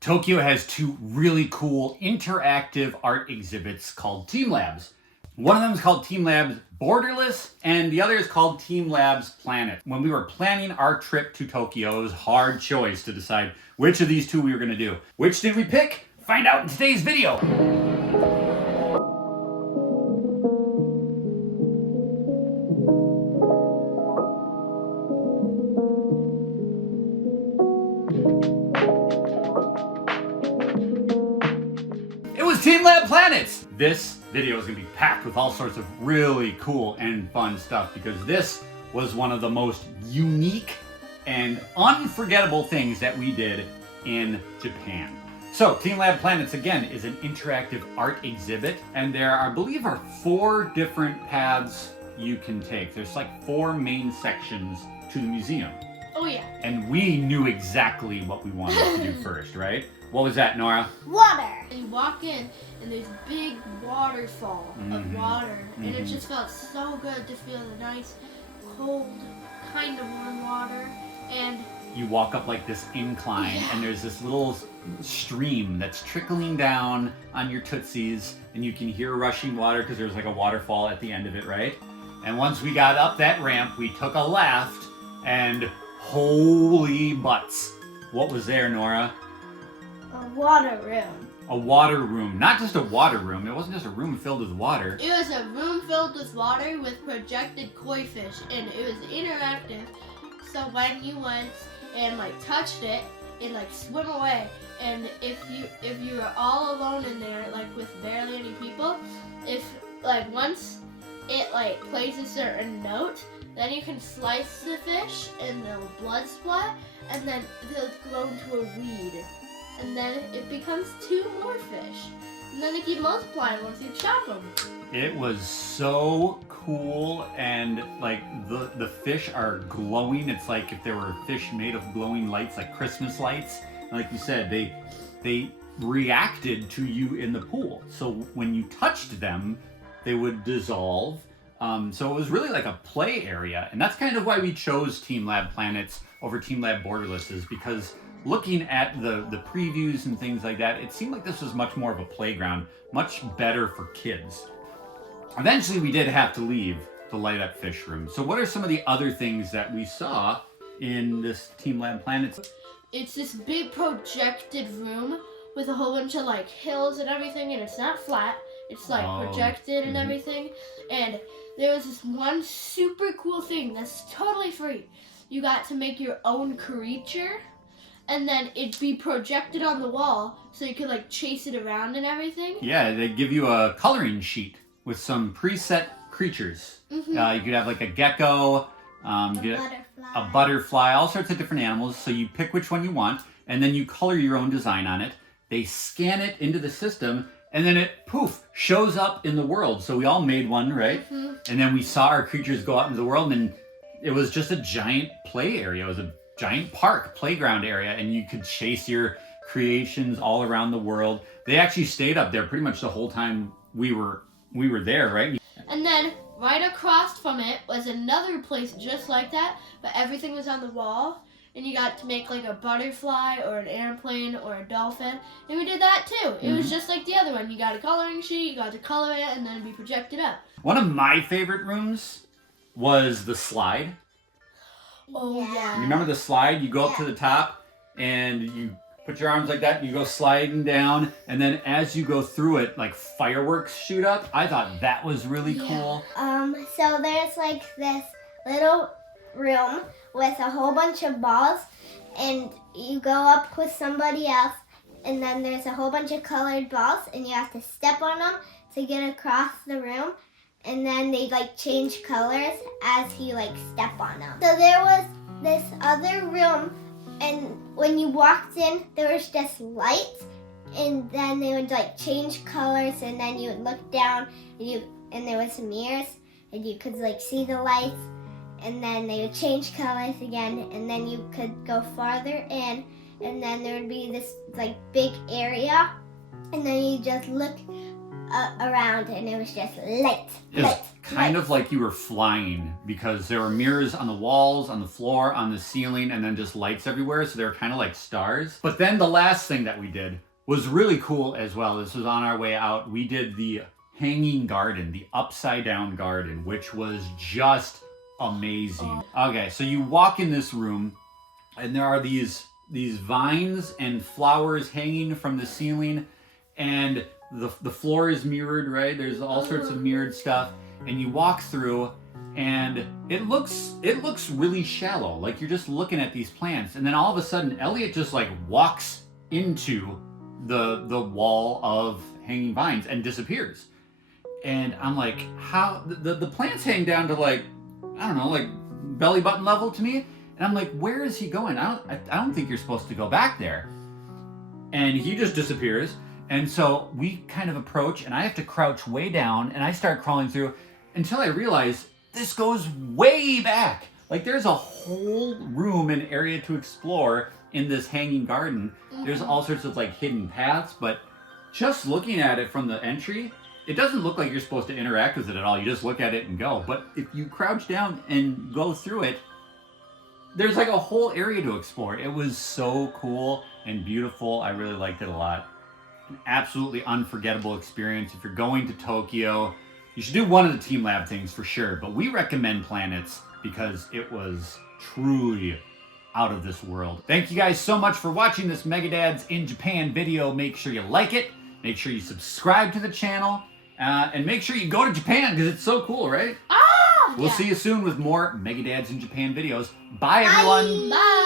Tokyo has two really cool interactive art exhibits called Teamlabs. One of them is called Teamlabs Borderless, and the other is called Teamlabs Planets. When we were planning our trip to Tokyo, it was a hard choice to decide which of these two we were going to do. Which did we pick? Find out in today's video. It was Teamlab Planets! This video is going to be packed with all sorts of really cool and fun stuff because this was one of the most unique and unforgettable things that we did in Japan. So, Teamlab Planets, again, is an interactive art exhibit, and there, I believe, are 4 different paths you can take. There's like 4 main sections to the museum. Oh yeah. And we knew exactly what we wanted to do first, right? What was that, Nora? Water. And you walk in, and there's a big waterfall of water, and it just felt so good to feel the nice, cold, kind of warm water. And you walk up like this incline, and there's this little stream that's trickling down on your tootsies, and you can hear rushing water because there's like a waterfall at the end of it, right? And once we got up that ramp, we took a left, and holy butts, what was there, Nora? a water room. A water room. Not just a water room. It wasn't just a room filled with water. It was a room filled with water with projected koi fish, and it was interactive. So when you went and like touched it, it like swim away. And if you were all alone in there, like with barely any people, if like once it like plays a certain note, then you can slice the fish and they'll blood splat, and then they'll grow into a weed. And then it becomes 2 more fish. And then they keep multiplying once you chop them. It was so cool, and like the fish are glowing. It's like if there were fish made of glowing lights, like Christmas lights. And like you said, they reacted to you in the pool. So when you touched them, they would dissolve. So it was really like a play area, and that's kind of why we chose Teamlab Planets over Teamlab Borderless, is because looking at the previews and things like that, it seemed like this was much more of a playground, much better for kids. Eventually, we did have to leave the light up fish room. So what are some of the other things that we saw in this Teamlab Planets? It's this big projected room with a whole bunch of like hills and everything, and it's not flat. It's like projected and everything. And there was this one super cool thing that's totally free. You got to make your own creature, and then it'd be projected on the wall so you could like chase it around and everything. Yeah, they give you a coloring sheet with some preset creatures. You could have like a gecko, a butterfly, all sorts of different animals. So you pick which one you want, and then you color your own design on it. They scan it into the system, and then it, poof, shows up in the world. So we all made one, right? And then we saw our creatures go out into the world, and it was just a giant play area. It was a giant park, playground area, and you could chase your creations all around the world. They actually stayed up there pretty much the whole time we were there, right? And then right across from it was another place just like that, but everything was on the wall, and you got to make like a butterfly or an airplane or a dolphin, and we did that too. It was just like the other one. You got a coloring sheet, you got to color it, and then it'd be projected up. One of my favorite rooms was the slide. Oh yeah. You remember the slide? You go up to the top and you put your arms like that and you go sliding down, and then as you go through it, like fireworks shoot up. I thought that was really cool. So there's like this little room with a whole bunch of balls, and you go up with somebody else, and then there's a whole bunch of colored balls, and you have to step on them to get across the room. And then they like change colors as you like step on them. So there was this other room, and when you walked in, there was just lights, and then they would like change colors, and then you would look down, and there was some mirrors, and you could like see the lights, and then they would change colors again, and then you could go farther in, and then there would be this like big area, and then you just look around, and it was just light. It's kind of like you were flying because there were mirrors on the walls, on the floor, on the ceiling, and then just lights everywhere. So they were kind of like stars. But then the last thing that we did was really cool as well. This was on our way out. We did the hanging garden, the upside down garden, which was just amazing. Okay, so you walk in this room and there are these vines and flowers hanging from the ceiling, and the floor is mirrored, right? There's all sorts of mirrored stuff, and you walk through and it looks really shallow, like you're just looking at these plants, and then all of a sudden Elliot just like walks into the wall of hanging vines and disappears. And I'm like, how the plants hang down to like, I don't know, like belly button level to me. And I'm like, where is he going? I don't think you're supposed to go back there. And he just disappears. And so we kind of approach, and I have to crouch way down, and I start crawling through until I realize this goes way back. Like there's a whole room and area to explore in this hanging garden. There's all sorts of like hidden paths, but just looking at it from the entry, it doesn't look like you're supposed to interact with it at all. You just look at it and go. But if you crouch down and go through it, there's like a whole area to explore. It was so cool and beautiful. I really liked it a lot. An absolutely unforgettable experience. If you're going to Tokyo, you should do one of the Teamlab things for sure. But we recommend Planets because it was truly out of this world. Thank you guys so much for watching this Megadads in Japan video. Make sure you like it. Make sure you subscribe to the channel. And make sure you go to Japan because it's so cool, right? Ah! We'll see you soon with more Megadads in Japan videos. Bye, everyone. Bye.